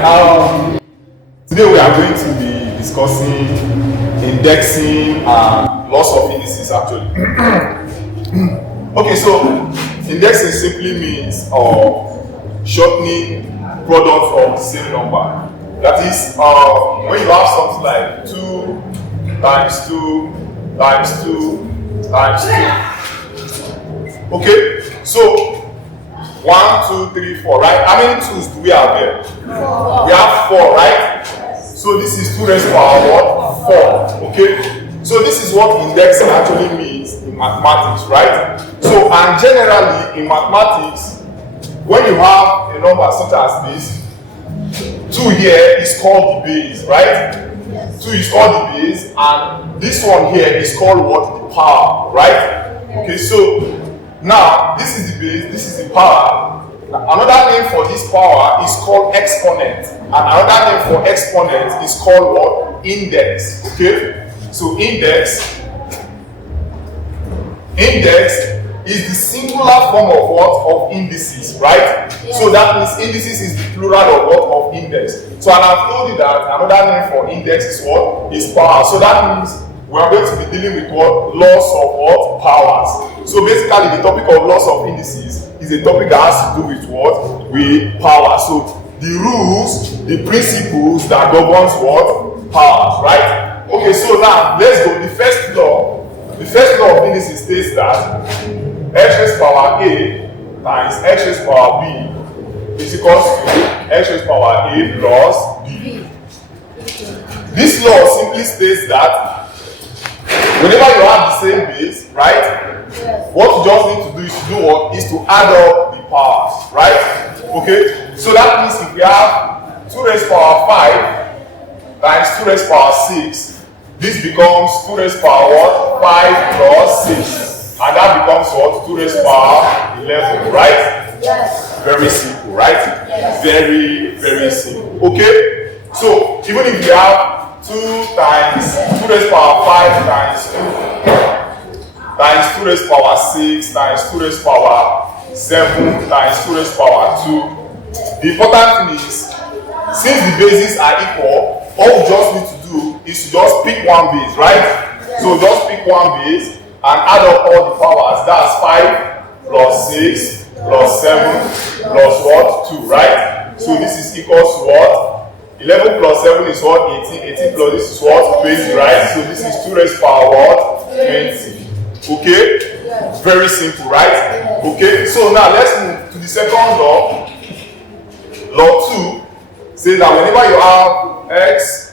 Today we are going to be discussing indexing and loss of indices actually. Okay, so indexing simply means shortening product of the same number. That is, when you have something like 2 times 2 times 2 times 2. Okay, so 1, 2, 3, 4, right? How many 2's do we have here? 4. We have 4, right? So this is 2 raised to power what? 4. Okay? So this is what indexing actually means in mathematics, right? So, and generally in mathematics, when you have a number such as this, 2 here is called the base, right? 2 is called the base, and this one here is called what? The power, right? Okay, so now this is the base, this is the power. Another name for this power is called exponent, and another name for exponent is called what? Index. Okay, so index is the singular form of what? Of indices, right? Yes. So that means indices is the plural of what? Of index. So and I've told you that another name for index is what? Is power. So that means we are going to be dealing with what? Loss of what? Powers. So basically the topic of loss of indices is a topic that has to do with what? With power. So the rules, the principles that governs what? Powers, right? Okay, so now let's go. The first law of indices states that x raised power a times x raised power b is equals to x raised power a plus b. This law simply states that whenever you have the same base, right? Yes. What you just need to do is to do what? Is to add up the powers, right? Okay? So that means if we have 2 raised power 5 times 2 raised power 6, this becomes 2 raised power what? 5 plus 6. And that becomes what? 2 raised power 11, right? Yes. Very simple, right? Yes. Very, very simple. Okay? So even if you have 2 times 2 raised power 5 times 2 times 2 raised power 6 times 2 raised power 7 times 2 raised power 2. The important thing is, since the bases are equal, all we just need to do is to just pick one base, right? So just pick one base and add up all the powers. That's 5 plus 6 plus 7 plus what? 2, right? So this is equals to what? 11 plus 7 is what? 18. 18 plus this is what? 20, right? So this is 2 raised power what? 20. Okay? Very simple, right? Okay, so now let's move to the second law. Law 2 says that whenever you have x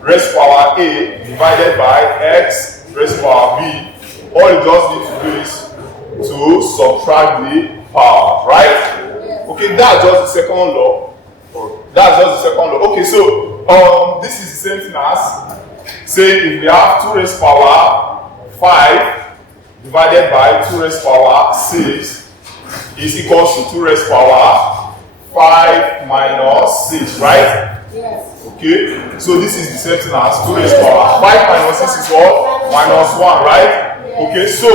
raised power a divided by x raised power b, all you just need to do is to subtract the power, right? Okay, that's just the second law. That's just the second law. Okay, so this is the same thing as say if we have 2 raised power 5 divided by 2 raised power 6 is equals to 2 raised power 5 minus 6, right? Yes. Okay, so this is the same thing as 2 raised power 5 minus 6 is what? Minus 1, right? Okay, so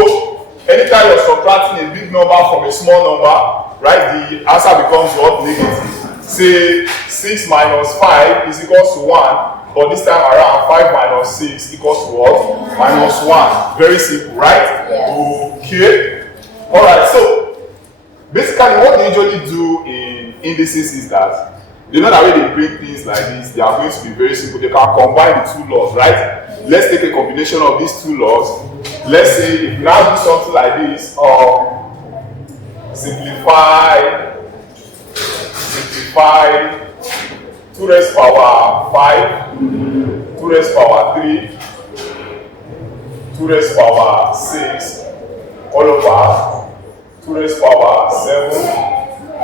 anytime you're subtracting a big number from a small number, right, the answer becomes what? Negative. Say 6 minus 5 is equals to 1, but this time around 5 minus 6 equals to what? Minus 1. Very simple, right? Yes. Okay. Alright, so basically what they usually do in indices is that they know that when they bring things like this, they are going to be very simple. They can combine the 2 laws, right? Let's take a combination of these 2 laws. Let's say if you now do something like this, simplify 2 raised power 5, 2 raised power 3, 2 raised power 6, all over 2 raised power 7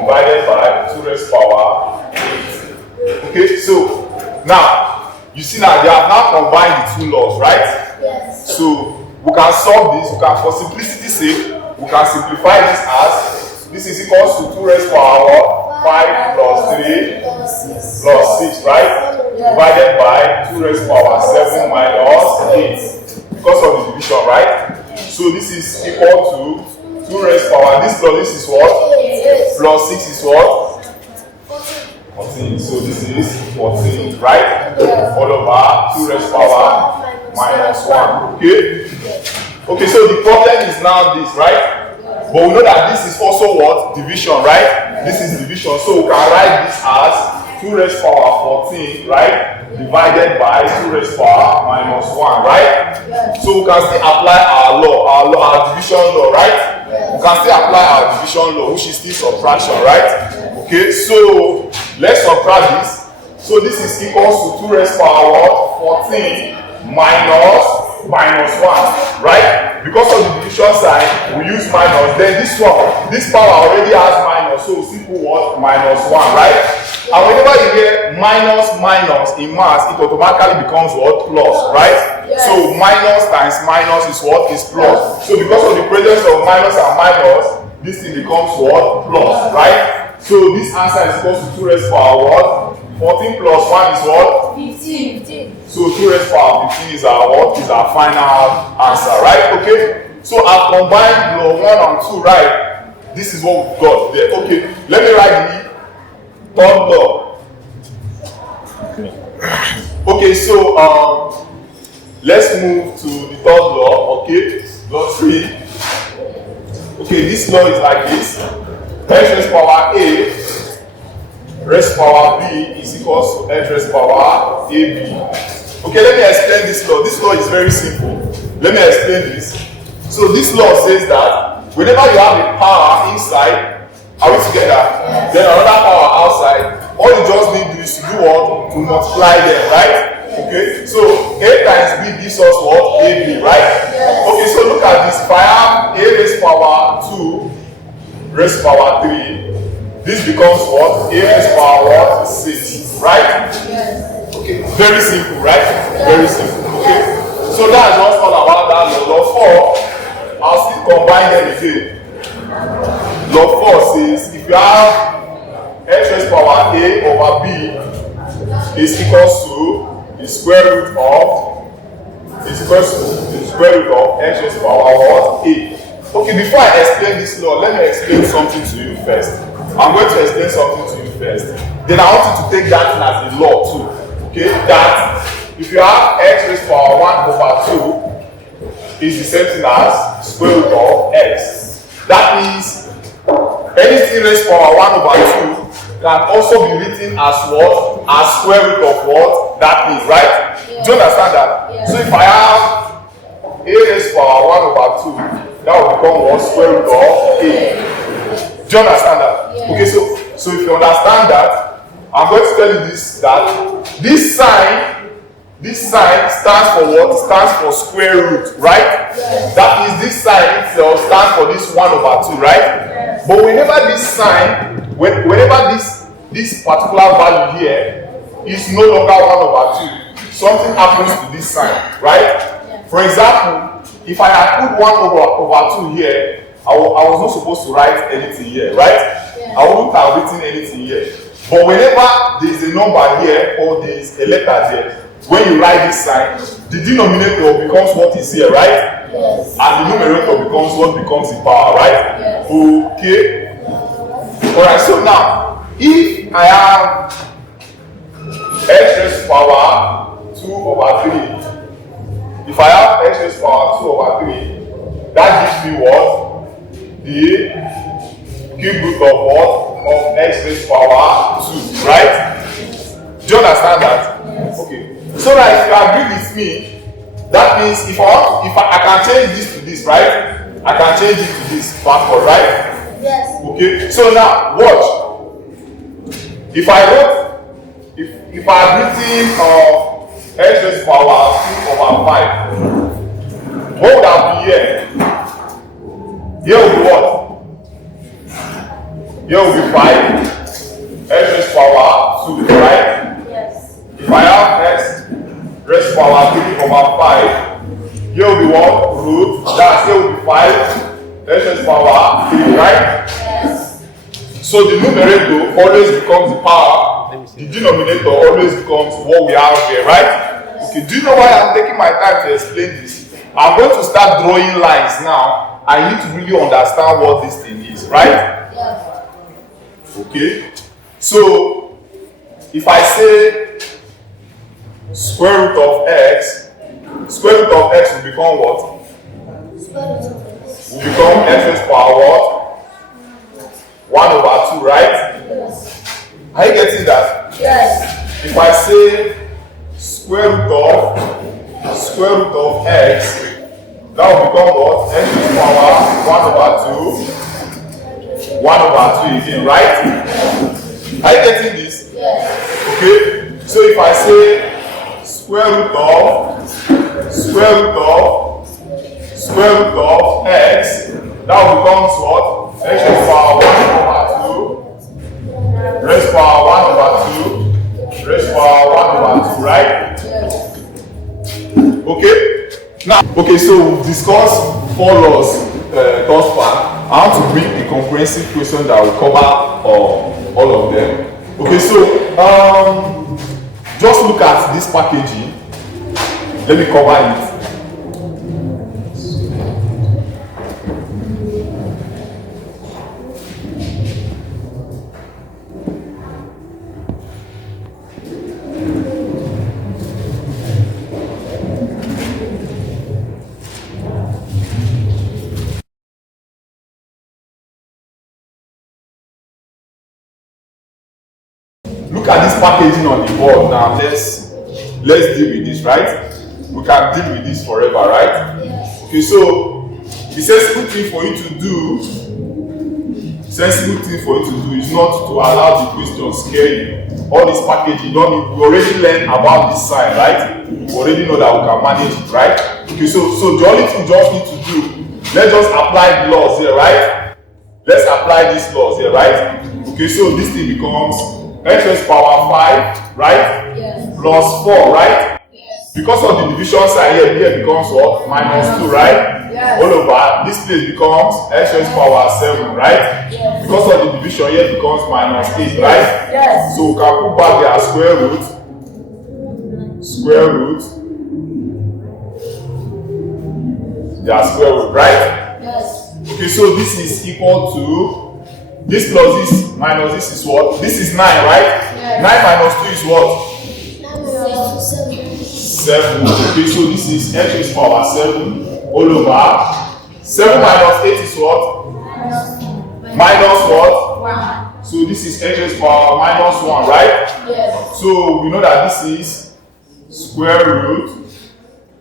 divided by 2 raised power 8. Okay, so now you see that they have now combined the 2 laws, right? Yes. So we can solve this. We can, for simplicity's sake, we can simplify this as this is equals to 2 raised power 5 plus 3 plus 6, right? Divided by 2 raised power 7 minus 8 because of the division, right? So this is equal to 2 raised power. This plus this is what? Plus 6 is what? 14. So this is 14, right? All over 2 raised power minus 1. Okay? Okay, so the problem is now this, right? But we know that this is also what? Division, right? This is division. So we can write this as 2 raised power 14, right? Divided by 2 raised power minus 1, right? So we can still apply our law, our division law, right? We can still apply our division law, which is still subtraction, right? Okay, so let's subtract this. So this is equals to 2 raised power 14 minus 1, right? Because of the division sign, we use minus. Then this one, this power already has minus, so simple what? Minus 1, right? And whenever you hear minus in maths, it automatically becomes what? Plus, right? Yes. So minus times minus is what? Is plus. So because of the presence of minus and minus, this thing becomes what? Plus, right? So this answer is equal to 2 raised power what? 14 plus 1 is what? 15. So 2 raised power 15 is our what? Is our final answer, right? Okay. So I've combined law 1 and 2, right? This is what we've got there. Okay. Let me write the third law. Okay, so let's move to the third law. Okay, law 3. Okay, this law is like this: x raised power a raised power b is equals to x raised power ab. Okay, let me explain this law. This law is very simple. Let me explain this. So this law says that whenever you have a power inside, are we together? Yes. Then another power outside. All you just need to do is to do what? To multiply them, right? Okay. So a times b gives us what? AB, right? Yes. Okay. So look at this. If I have a raised power 2 raised power 3, this becomes what? A raised power what? 6, right? Yes. Okay. Very simple, right? Yes. Very simple. Okay. So that's just all about that law. Law 4. I'll still combine them again. Law 4 says if you have x raised power a over b is equals to the square root of x raised power what? A. Okay, before I explain this law, let me explain something to you first. I'm going to explain something to you first. Then I want you to take that as a law too. Okay, that if you have x raised power 1 over 2 is the same thing as square root of x. That means anything raised power 1 over 2 can also be written as what? As square root of what? That means, right? Yeah. Do you understand that? Yeah. So if I have a raised power 1 over 2, that will become what? Square root of a. Do you understand that? Yeah. Okay, so if you understand that, I'm going to tell you this, that this sign stands for what? Stands for square root, right? Yes. That is, this sign itself stands for this 1 over 2, right? Yes. But whenever this sign, whenever this particular value here is no longer 1 over 2, something happens to this sign, right? Yes. For example, if I had put 1 over 2 here, I was not supposed to write anything here, right? Yes. I wouldn't have written anything here. But whenever there is a number here or there is a letter here, when you write this sign, the denominator becomes what is here, right? Yes. And the numerator becomes what becomes the power, right? Yes. Okay. Alright, so now, if I have x raised power 2 over 3, if I have x raised power 2 over 3, that gives me what? The cube root of what? Of x raised power 2, right? Do you understand that? Yes. Okay. So that if you agree with me, that means if I can change this to this, right? I can change it to this backward, right? Yes. Okay. So now watch. If I wrote, if I had written x raised power 2 over 5, what would have been here? Here will be what? Here will be 5 x raised power 2, right? Yes. If I have x raised power 3 over 5, here will be what? Root. That here will be 5 x raised power 3, right? Yes. So the numerator always becomes the power. The denominator always becomes what we have here, right? Yes. Okay. Do you know why I'm taking my time to explain this? I'm going to start drawing lines now. I need to really understand what this thing is, right? Yes. Okay. So if I say square root of x will become what? Will become x raised to power what? 1 over 2, right? Yes. Are you getting that? Yes. If I say square root of x, that will become what? X raised to power 1 over 2 again, right? Are you getting this? Yes. Okay? So if I say square root of x, that will become what? X raised to power 1 over 2 raised to power 1 over 2, right? Yes. Okay? Now, okay, so we've discussed 4 laws thus far. I want to bring a comprehensive question that will cover all of them. Okay, so just look at this packaging. Let me cover it. Look at this packaging on the board now. Let's deal with this, right? We can deal with this forever, right? Yes. Okay, so the sensible thing for you to do is not to allow the question scare you. All this packaging, we already learned about this sign, right? We already know that we can manage it, right? Okay, so the only thing we just need to do, let's just apply the laws here, right? Let's apply these laws here, right? Okay, so this thing becomes x raised to power 5, right? Yes. Plus 4, right? Yes. Because of the division sign here becomes what? Minus 2, right? Yes. All over, this place becomes x raised to power 7, right? Yes. Because of the division here becomes minus 8, right? Yes. So we can put back their square root, right? Yes. Okay, so this is equal to this plus this minus this is what? This is 9, right? Yes. 9 minus 2 is what? 7. 7. Okay, so this is x raised to power 7 all over. 7 minus 8 is what? Minus what? 1. So this is x raised to power minus 1, right? Yes. So we know that this is square root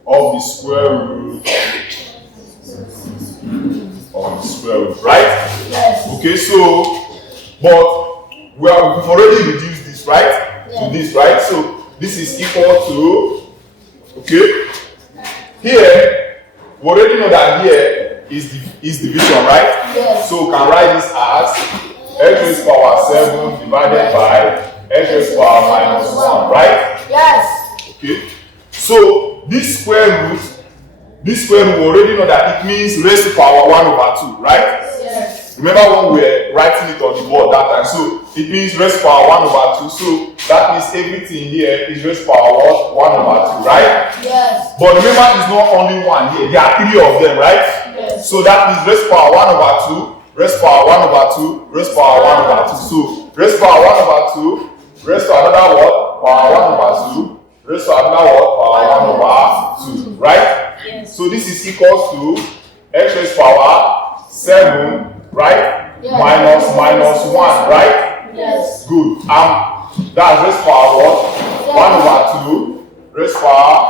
of the square root of the square root, right? Yes. Okay, so but we've already reduced this, right? Yes. To this, right? So this is equal to, okay, here we already know that here is division, right? Yes. So we can write this as x raised to power 7 divided by x raised to power minus 1, right? Yes. Okay. So this square root, we already know that it means raised to power 1 over 2, right? Yes. Remember when we were writing it on the board that time? So it means raised to power 1 over 2. So that means everything here is raised to power 1 over 2, right? Yes. But remember, it's not only one here. There are 3 of them, right? Yes. So that means raised to power 1 over 2, raised to power 1 over 2, raised to power 1 over 2. So raised to power 1 over 2, raised to another what? Power 1 over 2, raised to another what? Power 1 over 2, right? Yes. So this is equal to x raised to power 7, right? Yes. Minus 1, right? Yes. Good. That's raised to power what? 1 over 2, raised to power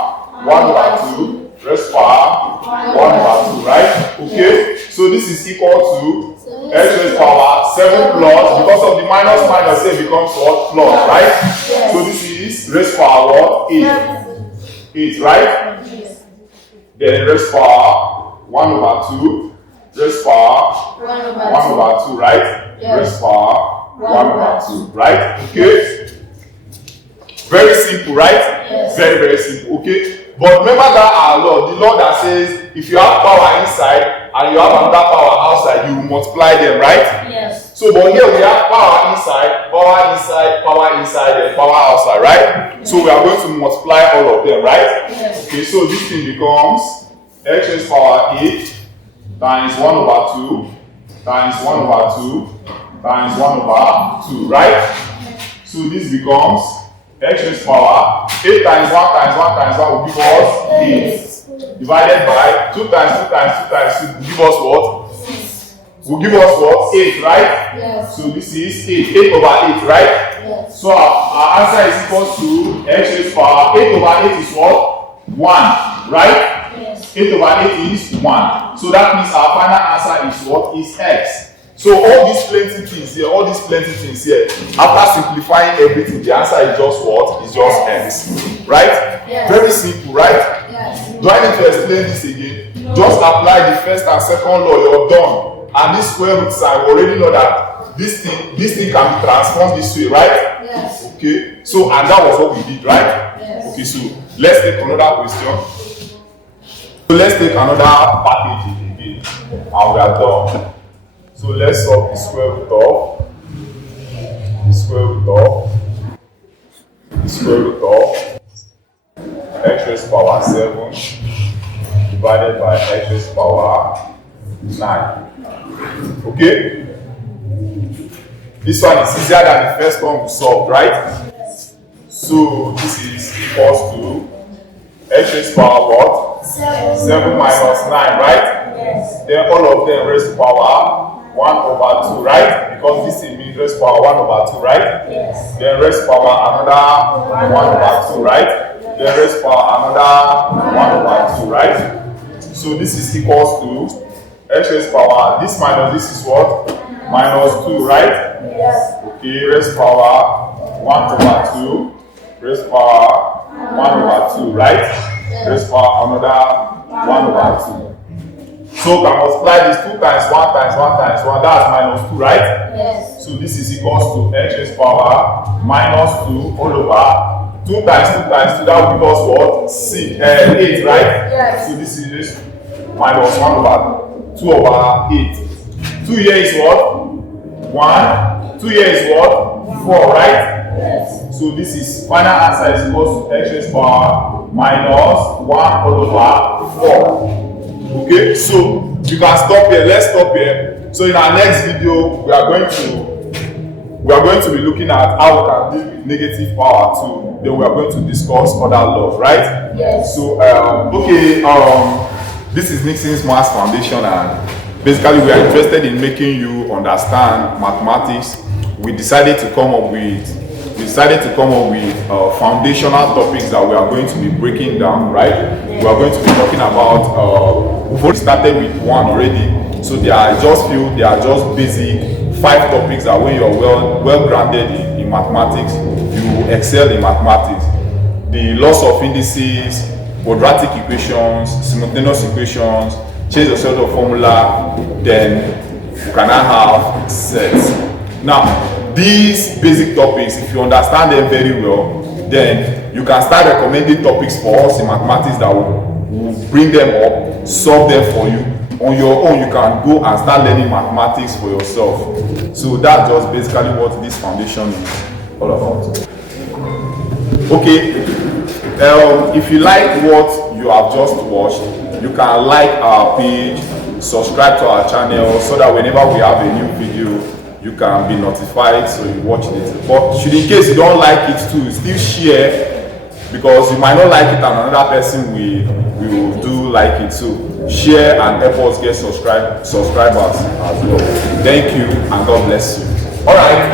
1 over 2, raised to power 1 over 2, right? Okay. So this is equal to x raised to power 7 plus, because of the minus here becomes what? Plus, right? Yes. So this is raised to power what? 8, right? Yes. Then raised to power 1 over 2, raised to power 1 over 2, right? Yes. Raised to power 1 over 2, right? Okay. Very simple, right? Yes. Very, very simple. Okay. But remember that our law, the law that says if you have power inside and you have another power outside, you multiply them, right? Yes. So, but here we have power inside, and power outside, right? So we are going to multiply all of them, right? Yes. Okay, so this thing becomes x raised to power 8 times 1 over 2 times 1 over 2 times 1 over 2, right? So this becomes x raised power 8 times 1 times 1 times 1 will give us 8. Divided by 2 times 2 times 2 times 2 will give us what? Will give us what? 8, right? Yes. So this is 8. 8 over 8, right? Yes. So our answer is equal to x raised power 8 over 8 is what? 1, right? Yes. 8 over 8 is 1. So that means our final answer is what? Is x. So all these plenty things here, after simplifying everything, the answer is just what? Is just x. Right? Yes. Very simple, right? Yes. Do I need to explain this again? No. Just apply the first and second law, you're done. And this square root sign, we already know that this thing can be transformed this way, right? Yes. Okay. So, and that was what we did, right? Yes. Okay, so let's take another question. So let's take another package again. And we are done. So let's solve the square root of x raised power 7 divided by x raised power 9. Okay? This one is easier than the first one we solved, right? So this is equals to x raised power what? 7 minus 9, right? Yes. Then all of them raised to power 1 over 2, right? Because this is means raised power 1 over 2, right? Yes. Then raised power another 1 over 2, right? Then raised power another 1 over 2, right? So this is equals to x raised power, this minus this is what? Minus 2, right? Yes. Okay, raised power 1 over 2, raised power 1 over 2, right? Raised power another 1 over 2. So we can multiply this 2 times 1 times 1 times 1, that's minus 2, right? Yes. So this is equals to x raised power minus 2 all over 2 times 2 times 2, that will give us what? 8, right? Yes. So this is minus 1 over 2 over 8. 2 here is what? 1. 2 here is what? 4, right? Yes. So this is final answer is equals to x raised power minus 1 all over 4. Okay, so you can stop here. Let's stop here. So in our next video, we are going to be looking at how we can deal with negative power too. Then we are going to discuss other laws, right? Yes. So this is Nicksons Maths Foundation, and basically we are interested in making you understand mathematics. We decided to come up with foundational topics that we are going to be breaking down, right? We are going to be talking about, we've already started with one already, so they are just basic 5 topics that when you're well grounded in mathematics, you excel in mathematics. The laws of indices, quadratic equations, simultaneous equations, change the set of formula, then you can now have sets. Now, these basic topics, if you understand them very well, then you can start recommending topics for us in mathematics that will bring them up, solve them for you. On your own, you can go and start learning mathematics for yourself. So that's just basically what this foundation is all about. Okay, if you like what you have just watched, you can like our page, subscribe to our channel so that whenever we have a new video, you can be notified so you watch it. But should in case you don't like it too, still share, because you might not like it and another person will do like it. So share and help us get subscribers as well. Thank you and God bless you. All right.